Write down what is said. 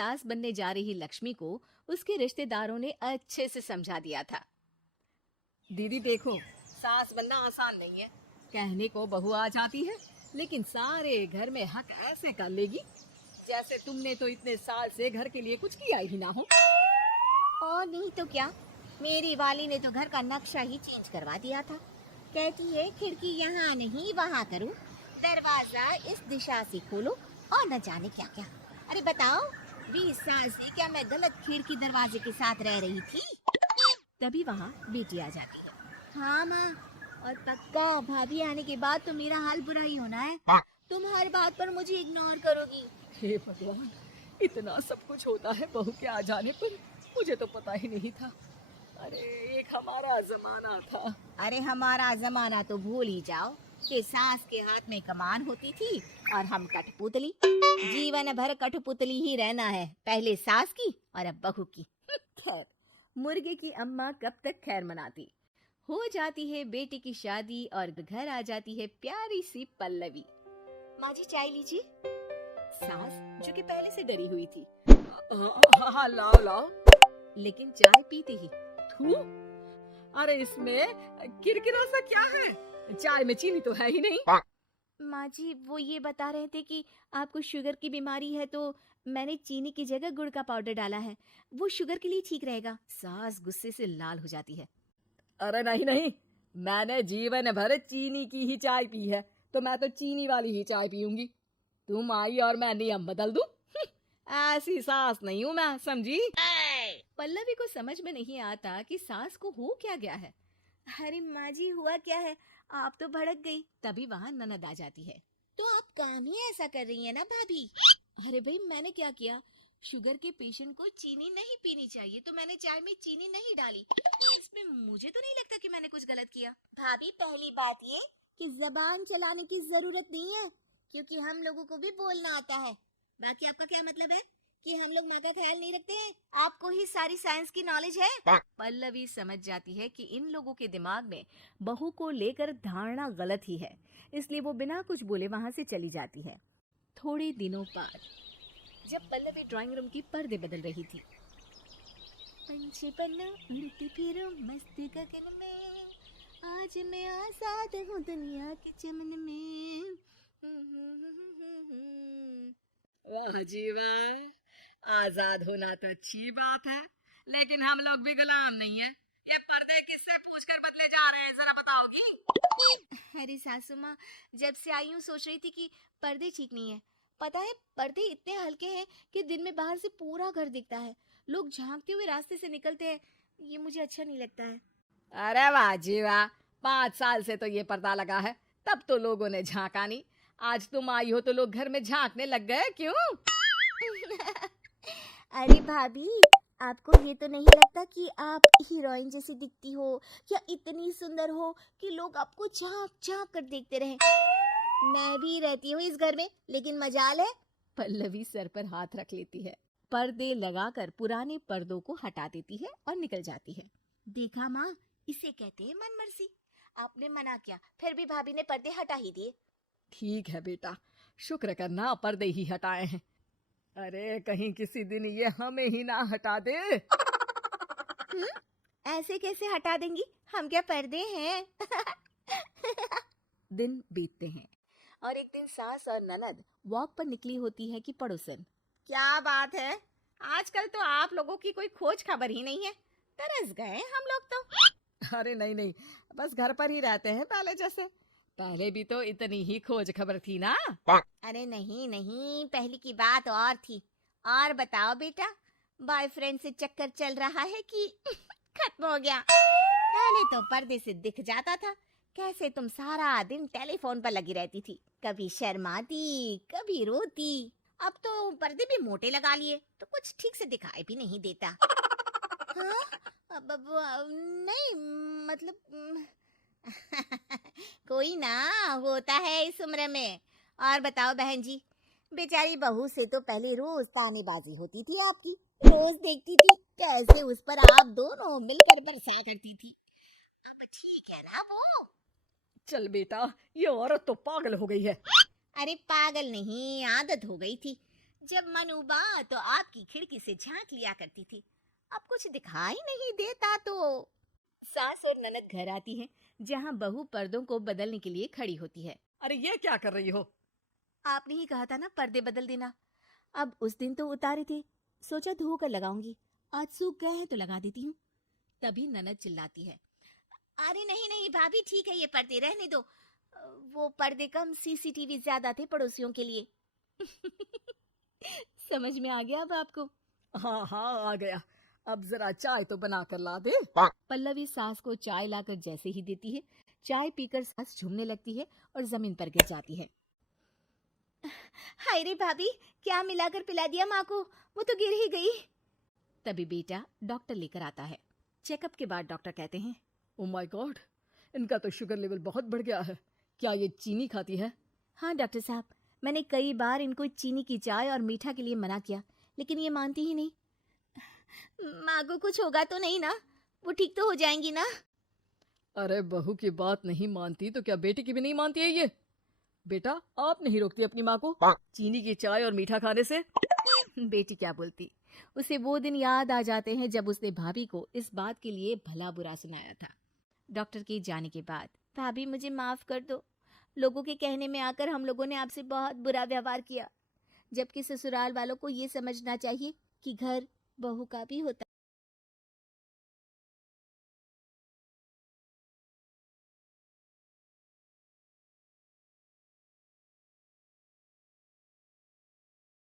सास बनने जा रही लक्ष्मी को उसके रिश्तेदारों ने अच्छे से समझा दिया था। दीदी देखो, सास बनना आसान नहीं है। कहने को बहू आ जाती है, लेकिन सारे घर में हक ऐसे कर लेगी जैसे तुमने तो इतने साल से घर के लिए कुछ किया ही ना हो। और नहीं तो क्या, मेरी वाली ने तो घर का नक्शा ही चेंज करवा दिया था। कहती है खिड़की यहाँ नहीं वहाँ करो, दरवाजा इस दिशा से खोलो और न जाने क्या क्या। अरे बताओ, 20 साल से क्या मैं गलत खिड़की दरवाजे के साथ रह रही थी? तभी वहाँ बेटी आ जाती है। हाँ माँ, और पक्का भाभी आने के बाद तो मेरा हाल बुरा ही होना है। तुम हर बात पर मुझे इग्नोर करोगी। हे भगवान, इतना सब कुछ होता है बहू के आ जाने पर, मुझे तो पता ही नहीं था। अरे एक हमारा जमाना था। अरे हमारा जमाना तो भूल ही जाओ कि सास के हाथ में कमान होती थी और हम कठपुतली। जीवन भर कठपुतली ही रहना है, पहले सास की और अब बहू की। खैर, मुर्गे की अम्मा कब तक खैर मनाती। हो जाती है बेटी की शादी और घर आ जाती है प्यारी सी पल्लवी। माँ जी चाय लीजिए। सास जो कि पहले से डरी हुई थी, हाँ लाओ लाओ। लेकिन चाय पीते ही थू, अरे इसमें किरकिरा सा क्या है? चाय में चीनी तो है ही नहीं। माँ जी वो ये बता रहे थे कि आपको शुगर की बीमारी है तो मैंने चीनी की जगह गुड़ का पाउडर डाला है, वो शुगर के लिए ठीक रहेगा। सास गुस्से से लाल हो जाती है। अरे नहीं नहीं, मैंने जीवन भर चीनी की ही चाय पी है, तो मैं तो चीनी वाली ही चाय पीऊंगी। तुम आई और मैं नियम बदल दूं? ऐसी सास नहीं हूं मैं, समझी? पल्लवी को समझ में नहीं आता कि सास को हो क्या गया है। अरे माँ जी हुआ क्या है, आप तो भड़क गई। तभी वहाँ ननद आ जाती है। तो आप काम ही ऐसा कर रही है ना भाभी? अरे भाई मैंने क्या किया, शुगर के पेशेंट को चीनी नहीं पीनी चाहिए तो मैंने चाय में चीनी नहीं डाली। इसमें मुझे तो नहीं लगता कि मैंने कुछ गलत किया। भाभी पहली बात ये कि जबान चलाने की जरूरत नहीं है, क्योंकि हम लोगों को भी बोलना आता है। बाकी आपका क्या मतलब है कि हम लोग माँ का ख्याल नहीं रखते हैं? आपको ही सारी साइंस की नॉलेज है। पल्लवी समझ जाती है कि इन लोगों के दिमाग में बहू को लेकर धारणा गलत ही है, इसलिए वो बिना कुछ बोले वहां से चली जाती है। थोड़े दिनों बाद जब पल्लवी ड्राइंग रूम की पर्दे बदल रही थी, पंछी पन्ना उड़ती फिरूं मस्त गगन में, आज मैं आजाद हूँ दुनिया के चमन में। वाह जी वाह, आजाद होना तो अच्छी बात है, लेकिन हम लोग भी गुलाम नहीं है। ये पर्दे किससे पूछकर बदले जा रहे हैं, जरा बताओगी? अरे सासू माँ, जब से आई हूँ सोच रही थी कि पर्दे ठीक नहीं है। पता है पर्दे इतने हल्के हैं कि दिन में बाहर से पूरा घर दिखता है, लोग झांकते हुए रास्ते से निकलते हैं, ये मुझे अच्छा नहीं लगता है। अरे वाह जी वाह, 5 साल से तो ये पर्दा लगा है, तब तो लोगों ने झांका नहीं। आज तुम आई हो तो लोग घर में झांकने लग गए, क्यों? अरे भाभी, आपको ये तो नहीं लगता कि आप हीरोइन जैसी दिखती हो या इतनी सुंदर हो कि लोग आपको झांक झांक कर देखते रहे? मैं भी रहती हूँ इस घर में, लेकिन मजाल है। पल्लवी सर पर हाथ रख लेती है, पर्दे लगाकर पुराने पर्दों को हटा देती है और निकल जाती है। देखा माँ, इसे कहते हैं मनमर्जी। आपने मना किया, फिर भी भाभी ने पर्दे हटा ही दिए। ठीक है बेटा, शुक्र करना पर्दे ही हटाए हैं। अरे कहीं किसी दिन ये हमें ही ना हटा दे। ऐसे कैसे हटा देंगी, हम क्या पर्दे हैं? दिन बीतते हैं और एक दिन सास और ननद वॉक पर निकली होती है कि पड़ोसन। क्या बात है, आजकल तो आप लोगों की कोई खोज खबर ही नहीं है। तरस गए हम लोग तो। अरे नहीं नहीं, बस घर पर ही रहते हैं पहले जैसे। पहले भी तो इतनी ही खोज खबर थी ना। अरे नहीं नहीं, पहले की बात और थी। और बताओ बेटा, बॉयफ्रेंड से चक्कर चल रहा है कि खत्म हो गया? पहले तो पर्दे से दिख जाता था कैसे तुम सारा दिन टेलीफोन पर लगी रहती थी, कभी शर्माती कभी रोती। अब तो पर्दे भी मोटे लगा लिए तो कुछ ठीक से दिखाई भी नहीं देता। हाँ? अब नहीं मतलब कोई ना, होता है इस उम्र में। और बताओ बहन जी, बेचारी बहू से तो पहले रोज तानेबाजी होती थी आपकी, रोज देखती थी कैसे उस पर आप दोनों मिलकर बरसा करती थी। अब ठीक है ना वो? चल बेटा, ये औरत तो पागल हो गई है। अरे पागल नहीं, आदत हो गई थी। जब मन उबा तो आपकी खिड़की से झांक लिया करती थी, अब कुछ दिखाई नहीं देता तो। सास और ननद घर आती हैं, जहाँ बहू पर्दों को बदलने के लिए खड़ी होती है। अरे ये क्या कर रही हो? आपने ही कहा था ना पर्दे बदल देना। अब उस दिन तो उतारे थे, सोचा धोकर लगाऊंगी, आज सूख गए हैं तो लगा देती हूँ। तभी ननद चिल्लाती है, अरे नहीं नहीं भाभी, ठीक है ये पर्दे रहने दो। वो पर्दे कम, सीसीटीवी ज्यादा थे पड़ोसियों के लिए। समझ में आ गया अब आपको? हाँ हाँ आ गया। अब जरा चाय तो बना कर ला दे। पल्लवी सास को चाय लाकर जैसे ही देती है, चाय पीकर सास झूमने लगती है और जमीन पर गिर जाती है। हाय रे भाभी, क्या मिलाकर पिला दिया माँ को, वो तो गिर ही गई। तभी बेटा डॉक्टर लेकर आता है। चेकअप के बाद डॉक्टर कहते हैं, ओ माय गॉड, इनका तो शुगर लेवल बहुत बढ़ गया है। क्या ये चीनी खाती है? हाँ डॉक्टर साहब, मैंने कई बार इनको चीनी की चाय और मीठा के लिए मना किया, लेकिन ये मानती ही नहीं। माँ को कुछ होगा तो नहीं ना, वो ठीक तो हो जाएंगी ना? अरे बहू की बात नहीं मानती तो क्या बेटी की भी नहीं मानती है ये? बेटा आप नहीं रोकती अपनी माँ को चीनी की चाय और मीठा खाने से? बेटी क्या बोलती, उसे वो दिन याद आ जाते हैं जब उसने भाभी को इस बात के लिए भला बुरा सुनाया था। डॉक्टर के जाने के बाद, भाभी मुझे माफ कर दो, लोगों के कहने में आकर हम लोगों ने आपसे बहुत बुरा व्यवहार किया, जबकि ससुराल वालों को ये समझना चाहिए कि घर बहू का भी होता